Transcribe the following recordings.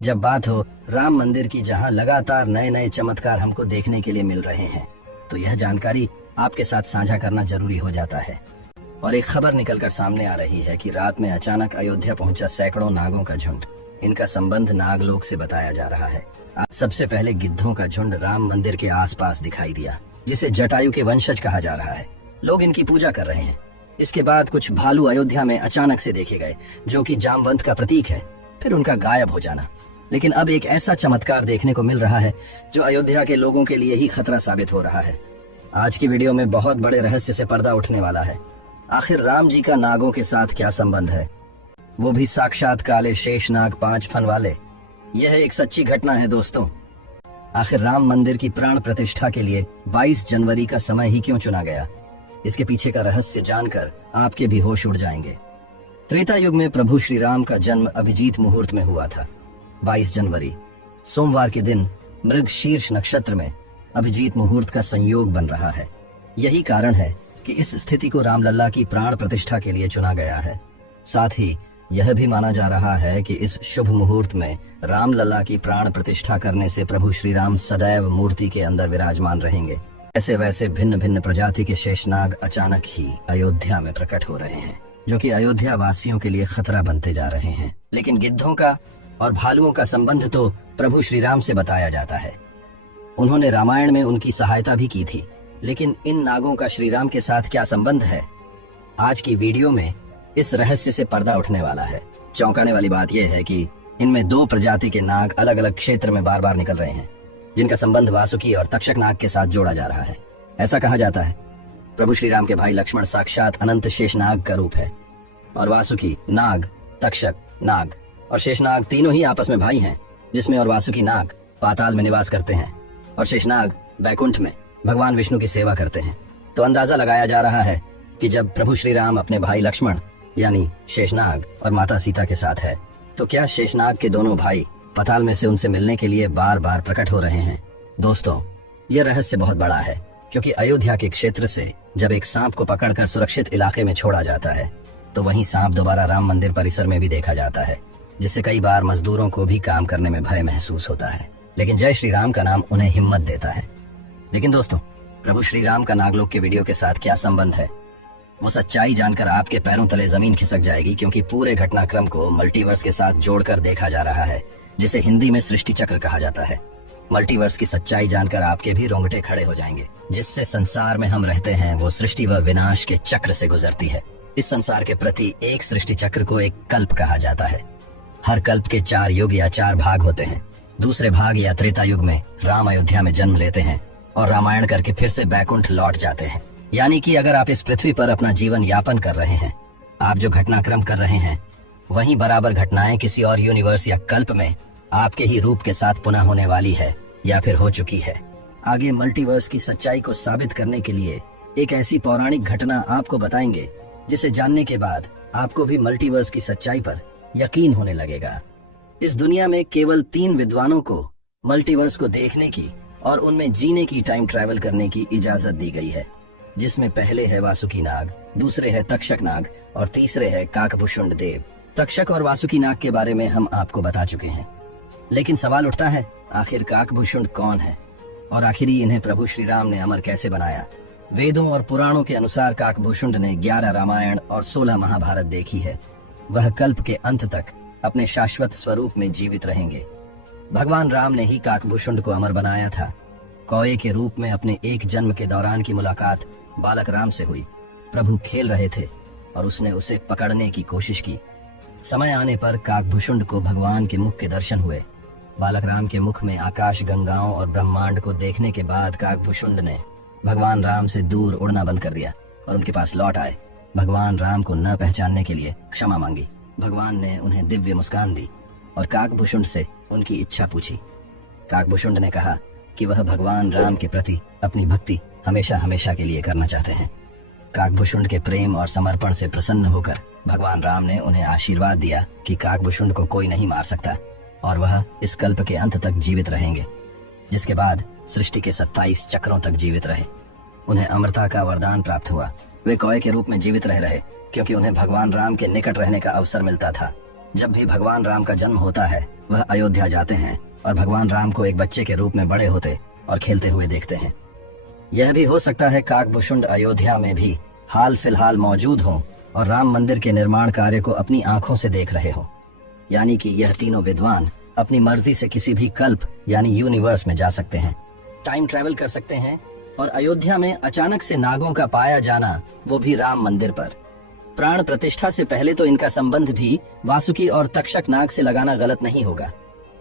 जब बात हो राम मंदिर की, जहां लगातार नए नए चमत्कार हमको देखने के लिए मिल रहे हैं, तो यह जानकारी आपके साथ साझा करना जरूरी हो जाता है। और एक खबर निकलकर सामने आ रही है कि रात में अचानक अयोध्या पहुंचा सैकड़ों नागों का झुंड। इनका संबंध नागलोक से बताया जा रहा है। सबसे पहले गिद्धों का झुंड राम मंदिर के आसपास दिखाई दिया, जिसे जटायु के वंशज कहा जा रहा है। लोग इनकी पूजा कर रहे हैं। इसके बाद कुछ भालू अयोध्या में अचानक से देखे गए, जो कि जामवंत का प्रतीक है। फिर उनका गायब हो जाना। लेकिन अब एक ऐसा चमत्कार देखने को मिल रहा है जो अयोध्या के लोगों के लिए ही खतरा साबित हो रहा है। आज की वीडियो में बहुत बड़े रहस्य से पर्दा उठने वाला है। आखिर राम जी का नागों के साथ क्या संबंध है, वो भी साक्षात काले शेषनाग 5 फन वाले। यह एक सच्ची घटना है दोस्तों। आखिर राम मंदिर की प्राण प्रतिष्ठा के लिए 22 जनवरी का समय ही क्यों चुना गया? इसके पीछे का रहस्य जानकर आपके भी होश उड़ जाएंगे। त्रेता युग में प्रभु श्री राम का जन्म अभिजीत मुहूर्त में हुआ था। 22 जनवरी सोमवार के दिन मृग शीर्ष नक्षत्र में अभिजीत मुहूर्त का संयोग बन रहा है। यही कारण है कि इस स्थिति को रामलला की प्राण प्रतिष्ठा के लिए चुना गया है। साथ ही यह भी माना जा रहा है कि इस शुभ मुहूर्त में रामलला की प्राण प्रतिष्ठा करने से प्रभु श्री राम सदैव मूर्ति के अंदर विराजमान रहेंगे। ऐसे वैसे भिन्न भिन्न प्रजाति के शेषनाग अचानक ही अयोध्या में प्रकट हो रहे हैं, जो कि अयोध्या वासियों के लिए खतरा बनते जा रहे हैं। लेकिन गिद्धों का और भालुओं का संबंध तो प्रभु श्री राम से बताया जाता है। उन्होंने रामायण में उनकी सहायता भी की थी। लेकिन इन नागों का श्री राम के साथ क्या संबंध है? आज की वीडियो में इस रहस्य से पर्दा उठने वाला है। चौंकाने वाली बात यह है कि इनमें 2 प्रजाति के नाग अलग अलग क्षेत्र में बार बार निकल रहे हैं, जिनका संबंध वासुकी और तक्षक नाग के साथ जोड़ा जा रहा है। ऐसा कहा जाता है प्रभु श्री राम के भाई लक्ष्मण साक्षात अनंत शेषनाग का रूप है, और वासुकी नाग, तक्षक नाग और शेषनाग तीनों ही आपस में भाई हैं, जिसमें और वासुकी नाग पाताल में निवास करते हैं और शेषनाग बैकुंठ में भगवान विष्णु की सेवा करते हैं। तो अंदाजा लगाया जा रहा है कि जब प्रभु श्री राम अपने भाई लक्ष्मण यानी शेषनाग और माता सीता के साथ है, तो क्या शेषनाग के दोनों भाई पाताल में से उनसे मिलने के लिए बार बार प्रकट हो रहे हैं? दोस्तों, यह रहस्य बहुत बड़ा है, क्योंकि अयोध्या के क्षेत्र से जब एक सांप को पकड़कर सुरक्षित इलाके में छोड़ा जाता है, तो वही सांप दोबारा राम मंदिर परिसर में भी देखा जाता है, जिससे कई बार मजदूरों को भी काम करने में भय महसूस होता है। लेकिन जय श्री राम का नाम उन्हें हिम्मत देता है। लेकिन दोस्तों, प्रभु श्री राम का नागलोक के वीडियो के साथ क्या संबंध है, वो सच्चाई जानकर आपके पैरों तले जमीन खिसक जाएगी, क्योंकि पूरे घटनाक्रम को मल्टीवर्स के साथ जोड़कर देखा जा रहा है, जिसे हिंदी में सृष्टि चक्र कहा जाता है। मल्टीवर्स की सच्चाई जानकर आपके भी रोंगटे खड़े हो जाएंगे। जिससे संसार में हम रहते हैं, वो सृष्टि व विनाश के चक्र से गुजरती है। इस संसार के प्रति एक सृष्टि चक्र को एक कल्प कहा जाता है। हर कल्प के 4 युग या 4 भाग होते हैं। दूसरे भाग या त्रेता युग में राम अयोध्या में जन्म लेते हैं और रामायण करके फिर से बैकुंठ लौट जाते हैं। यानी कि अगर आप इस पृथ्वी पर अपना जीवन यापन कर रहे हैं, आप जो घटनाक्रम कर रहे हैं, वही बराबर घटनाएं किसी और यूनिवर्स या कल्प में आपके ही रूप के साथ पुनः होने वाली है या फिर हो चुकी है। आगे मल्टीवर्स की सच्चाई को साबित करने के लिए एक ऐसी पौराणिक घटना आपको बताएंगे, जिसे जानने के बाद आपको भी मल्टीवर्स की सच्चाई पर यकीन होने लगेगा। इस दुनिया में केवल 3 विद्वानों को मल्टीवर्स को देखने की और उनमें जीने की, टाइम ट्रैवल करने की इजाजत दी गई है, जिसमें पहले है वासुकी नाग, दूसरे है तक्षक नाग और तीसरे है काकभूषुंड देव। तक्षक और वासुकी नाग के बारे में हम आपको बता चुके हैं, लेकिन सवाल उठता है, आखिर काकभूषुंड कौन है और आखिर इन्हें प्रभु श्री राम ने अमर कैसे बनाया? वेदों और पुराणों के अनुसार काकभूषुंड ने 11 रामायण और 16 महाभारत देखी है। वह कल्प के अंत तक अपने शाश्वत स्वरूप में जीवित रहेंगे। भगवान राम ने ही काकभूषुंड को अमर बनाया था। कौए के रूप में अपने एक जन्म के दौरान की मुलाकात बालक राम से हुई। प्रभु खेल रहे थे और उसने उसे पकड़ने की कोशिश की। समय आने पर काकभूषुंड को भगवान के मुख के दर्शन हुए। बालक राम के मुख में आकाश गंगाओं और ब्रह्मांड को देखने के बाद काकभूषुंड ने भगवान राम से दूर उड़ना बंद कर दिया और उनके पास लौट आए। भगवान राम को न पहचानने के लिए क्षमा मांगी। भगवान ने उन्हें दिव्य मुस्कान दी और काकभूषुंड से उनकी इच्छा पूछी। काकभूषुंड ने कहा कि वह भगवान राम के प्रति अपनी भक्ति हमेशा हमेशा के लिए करना चाहते हैं। काकभूषुंड के प्रेम और समर्पण से प्रसन्न होकर भगवान राम ने उन्हें आशीर्वाद दिया कि काकभूषुंड को कोई नहीं मार सकता और वह इस कल्प के अंत तक जीवित रहेंगे, जिसके बाद सृष्टि के 27 चक्रों तक जीवित रहे। उन्हें अमरता का वरदान प्राप्त हुआ। वे कौए के रूप में जीवित रहे क्योंकि उन्हें भगवान राम के निकट रहने का अवसर मिलता था। जब भी भगवान राम का जन्म होता है, वह अयोध्या जाते हैं और भगवान राम को एक बच्चे के रूप में बड़े होते और खेलते हुए देखते हैं। यह भी हो सकता है काकभूषुंड अयोध्या में भी हाल फिलहाल मौजूद हों और राम मंदिर के निर्माण कार्य को अपनी आंखों से देख रहे हों। यानी कि यह तीनों विद्वान अपनी मर्जी से किसी भी कल्प यानी यूनिवर्स में जा सकते हैं, टाइम ट्रैवल कर सकते हैं और अयोध्या में अचानक से नागों का पाया जाना, वो भी राम मंदिर पर। प्राण प्रतिष्ठा से पहले तो इनका संबंध भी वासुकी और तक्षक नाग से लगाना गलत नहीं होगा।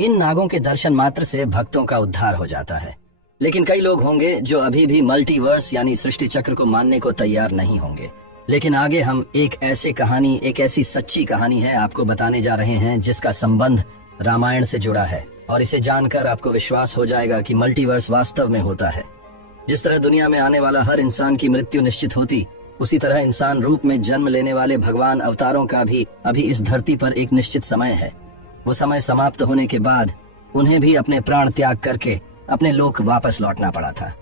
इन नागों के दर्शन मात्र से भक्तों का उद्धार हो जाता है। लेकिन कई लोग होंगे जो अभी भी मल्टीवर्स यानी सृष्टि चक्र को मानने को तैयार नहीं होंगे। लेकिन आगे हम एक ऐसी सच्ची कहानी है आपको बताने जा रहे हैं जिसका संबंध रामायण से जुड़ा है, और इसे जानकर आपको विश्वास हो जाएगा कि मल्टीवर्स वास्तव में होता है। जिस तरह दुनिया में आने वाला हर इंसान की मृत्यु निश्चित होती, उसी तरह इंसान रूप में जन्म लेने वाले भगवान अवतारों का भी अभी इस धरती पर एक निश्चित समय है। वो समय समाप्त होने के बाद उन्हें भी अपने प्राण त्याग करके अपने लोक वापस लौटना पड़ा था।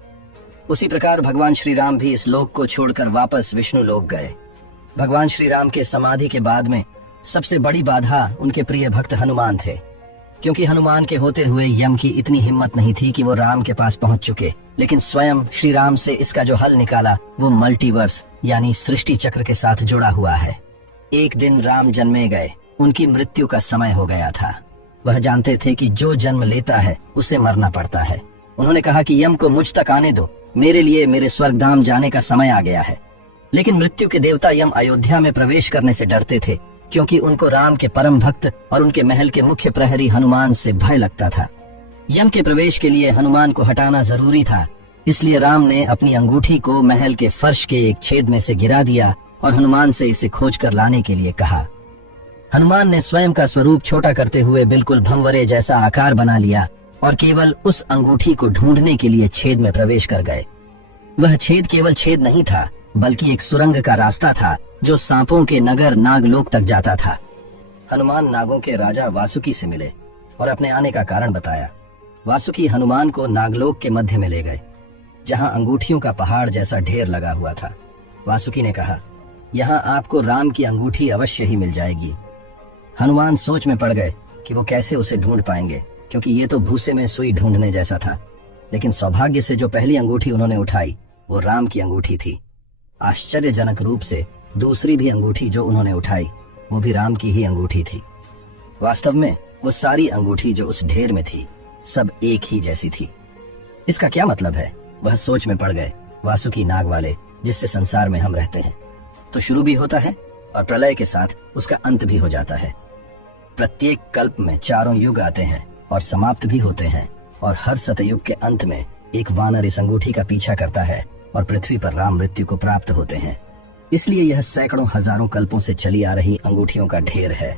उसी प्रकार भगवान श्री राम भी इस लोक को छोड़कर वापस विष्णु लोक गए। भगवान श्री राम के समाधि के बाद में सबसे बड़ी बाधा उनके प्रिय भक्त हनुमान थे, क्योंकि हनुमान के होते हुए यम की इतनी हिम्मत नहीं थी कि वो राम के पास पहुंच चुके। लेकिन स्वयं श्री राम से इसका जो हल निकाला वो मल्टीवर्स यानी सृष्टि चक्र के साथ जुड़ा हुआ है। एक दिन राम जन्मे गए, उनकी मृत्यु का समय हो गया था। वह जानते थे कि जो जन्म लेता है उसे मरना पड़ता है। उन्होंने कहा कि यम को मुझ तक आने दो, मेरे लिए मेरे स्वर्गधाम जाने का समय आ गया है। लेकिन मृत्यु के देवता यम अयोध्या में प्रवेश करने से डरते थे, क्योंकि उनको राम के परम भक्त और उनके महल के मुख्य प्रहरी हनुमान से भय लगता था। यम के प्रवेश के लिए हनुमान को हटाना जरूरी था, इसलिए राम ने अपनी अंगूठी को महल के फर्श के एक छेद में से गिरा दिया और हनुमान से इसे खोज कर लाने के लिए कहा। हनुमान ने स्वयं का स्वरूप छोटा करते हुए बिल्कुल भंवरे जैसा आकार बना लिया और केवल उस अंगूठी को ढूंढने के लिए छेद में प्रवेश कर गए। वह छेद केवल छेद नहीं था, बल्कि एक सुरंग का रास्ता था जो सांपों के नगर नागलोक तक जाता था। हनुमान नागों के राजा वासुकी से मिले और अपने आने का कारण बताया। वासुकी हनुमान को नागलोक के मध्य में ले गए, जहां अंगूठियों का पहाड़ जैसा ढेर लगा हुआ था। वासुकी ने कहा, यहाँ आपको राम की अंगूठी अवश्य ही मिल जाएगी। हनुमान सोच में पड़ गए कि वो कैसे उसे ढूंढ पाएंगे, क्योंकि ये तो भूसे में सुई ढूंढने जैसा था। लेकिन सौभाग्य से जो पहली अंगूठी उन्होंने उठाई वो राम की अंगूठी थी। आश्चर्यजनक रूप से दूसरी भी अंगूठी जो उन्होंने उठाई वो भी राम की ही अंगूठी थी। वास्तव में वो सारी अंगूठी जो उस ढेर में थी सब एक ही जैसी थी। इसका क्या मतलब है? वह सोच में पड़ गए। वासुकी नाग वाले, जिससे संसार में हम रहते हैं, तो शुरू भी होता है और प्रलय के साथ उसका अंत भी हो जाता है। प्रत्येक कल्प में चारों युग आते हैं और समाप्त भी होते हैं, और हर सतयुग के अंत में एक वानर इस अंगूठी का पीछा करता है और पृथ्वी पर राम मृत्यु को प्राप्त होते हैं। इसलिए यह सैकड़ों हजारों कल्पों से चली आ रही अंगूठियों का ढेर है।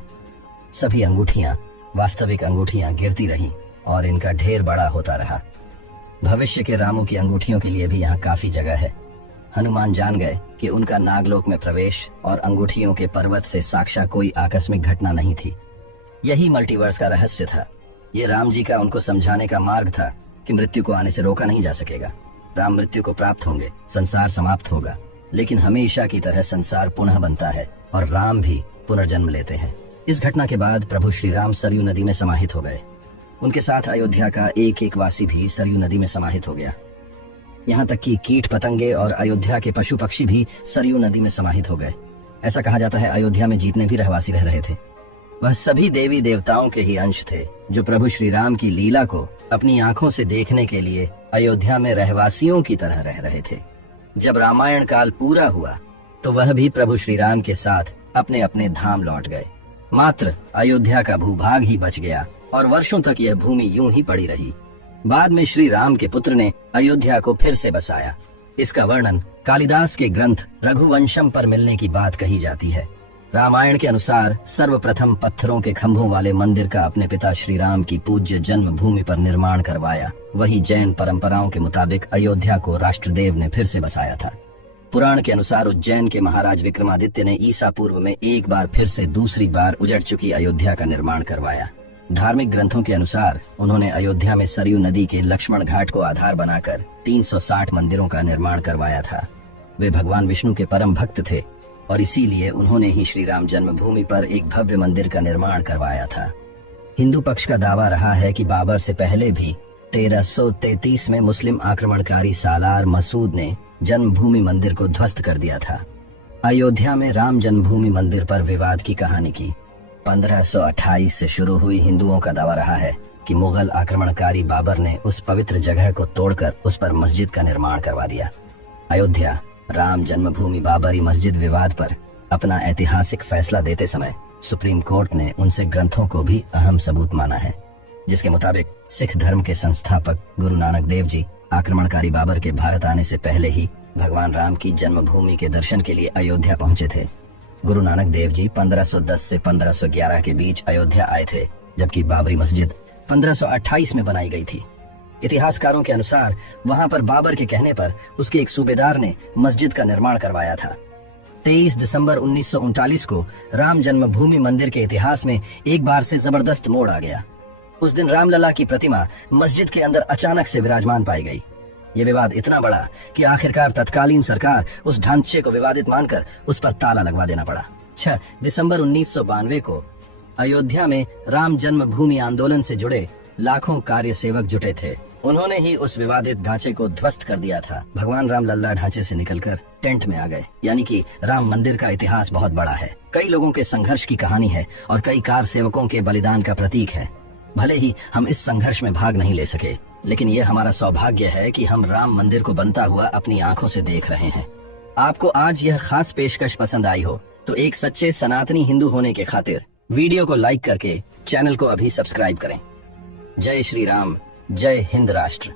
सभी अंगूठियां वास्तविक अंगूठियां गिरती रहीं और इनका ढेर बड़ा होता रहा। भविष्य के रामों की अंगूठियों के लिए भी यहाँ काफी जगह है। हनुमान जान गए कि उनका नागलोक में प्रवेश और अंगूठियों के पर्वत से साक्षात कोई आकस्मिक घटना नहीं थी। यही मल्टीवर्स का रहस्य था। ये राम जी का उनको समझाने का मार्ग था कि मृत्यु को आने से रोका नहीं जा सकेगा। राम मृत्यु को प्राप्त होंगे, संसार समाप्त होगा, लेकिन हमेशा की तरह संसार पुनः बनता है और राम भी पुनर्जन्म लेते हैं। इस घटना के बाद प्रभु श्री राम सरयू नदी में समाहित हो गए। उनके साथ अयोध्या का एक एक वासी भी सरयू नदी में समाहित हो गया। यहाँ तक कि कीट पतंगे और अयोध्या के पशु पक्षी भी सरयू नदी में समाहित हो गए। ऐसा कहा जाता है अयोध्या में जितने भी रहवासी रह रहे थे वह सभी देवी देवताओं के ही अंश थे, जो प्रभु श्री राम की लीला को अपनी आंखों से देखने के लिए अयोध्या में रहवासियों की तरह रह रहे थे। जब रामायण काल पूरा हुआ तो वह भी प्रभु श्री राम के साथ अपने अपने धाम लौट गए। मात्र अयोध्या का भूभाग ही बच गया और वर्षों तक यह भूमि यूं ही पड़ी रही। बाद में श्री राम के पुत्र ने अयोध्या को फिर से बसाया। इसका वर्णन कालिदास के ग्रंथ रघुवंशम पर मिलने की बात कही जाती है। रामायण के अनुसार सर्वप्रथम पत्थरों के खंभों वाले मंदिर का अपने पिता श्री राम की पूज्य जन्मभूमि पर निर्माण करवाया। वही जैन परंपराओं के मुताबिक अयोध्या को राष्ट्रदेव ने फिर से बसाया था। पुराण के अनुसार उज्जैन के महाराज विक्रमादित्य ने ईसा पूर्व में एक बार फिर से दूसरी बार उजड़ चुकी अयोध्या का निर्माण करवाया। धार्मिक ग्रंथों के अनुसार उन्होंने अयोध्या में सरयू नदी के लक्ष्मण घाट को आधार बनाकर 360 मंदिरों का निर्माण करवाया था। वे भगवान विष्णु के परम भक्त थे और इसीलिए उन्होंने ही श्री राम जन्मभूमि पर एक भव्य मंदिर का निर्माण करवाया था। हिंदू पक्ष का दावा रहा है कि बाबर से पहले भी 1333 में मुस्लिम आक्रमणकारी सालार मसूद ने जन्मभूमि मंदिर को ध्वस्त कर दिया था। अयोध्या में राम जन्मभूमि मंदिर पर विवाद की कहानी की 1528 से शुरू हुई। हिंदुओं का दावा रहा है कि मुगल आक्रमणकारी बाबर ने उस पवित्र जगह को तोड़कर उस पर मस्जिद का निर्माण करवा दिया। अयोध्या राम जन्मभूमि बाबरी मस्जिद विवाद पर अपना ऐतिहासिक फैसला देते समय सुप्रीम कोर्ट ने उनसे ग्रंथों को भी अहम सबूत माना है, जिसके मुताबिक सिख धर्म के संस्थापक गुरु नानक देव जी आक्रमणकारी बाबर के भारत आने से पहले ही भगवान राम की जन्मभूमि के दर्शन के लिए अयोध्या पहुंचे थे। गुरु नानक देव जी 1510 से 1511 के बीच अयोध्या आए थे, जबकि बाबरी मस्जिद 1528 में बनाई गई थी। इतिहासकारों के अनुसार वहां पर बाबर के कहने पर उसके एक सूबेदार ने मस्जिद का निर्माण करवाया था। 23 दिसंबर 1939 को राम जन्मभूमि मंदिर के इतिहास में एक बार से जबरदस्त मोड़ आ गया। उस दिन रामलला की प्रतिमा मस्जिद के अंदर अचानक से विराजमान पाई गई। ये विवाद इतना बड़ा कि आखिरकार तत्कालीन सरकार उस ढांचे को विवादित मानकर उस पर ताला लगवा देना पड़ा। 6 दिसंबर 1992 को अयोध्या में राम जन्मभूमि आंदोलन से जुड़े लाखों कार्य सेवक जुटे थे। उन्होंने ही उस विवादित ढांचे को ध्वस्त कर दिया था। भगवान राम लल्ला ढांचे से निकलकर टेंट में आ गए। यानी कि राम मंदिर का इतिहास बहुत बड़ा है, कई लोगों के संघर्ष की कहानी है और कई कार सेवकों के बलिदान का प्रतीक है। भले ही हम इस संघर्ष में भाग नहीं ले सके, लेकिन ये हमारा सौभाग्य है कि हम राम मंदिर को बनता हुआ अपनी आंखों से देख रहे हैं। आपको आज यह खास पेशकश पसंद आई हो तो एक सच्चे सनातनी हिंदू होने के खातिर वीडियो को लाइक करके चैनल को अभी सब्सक्राइब करें। जय श्री राम, जय हिंद राष्ट्र।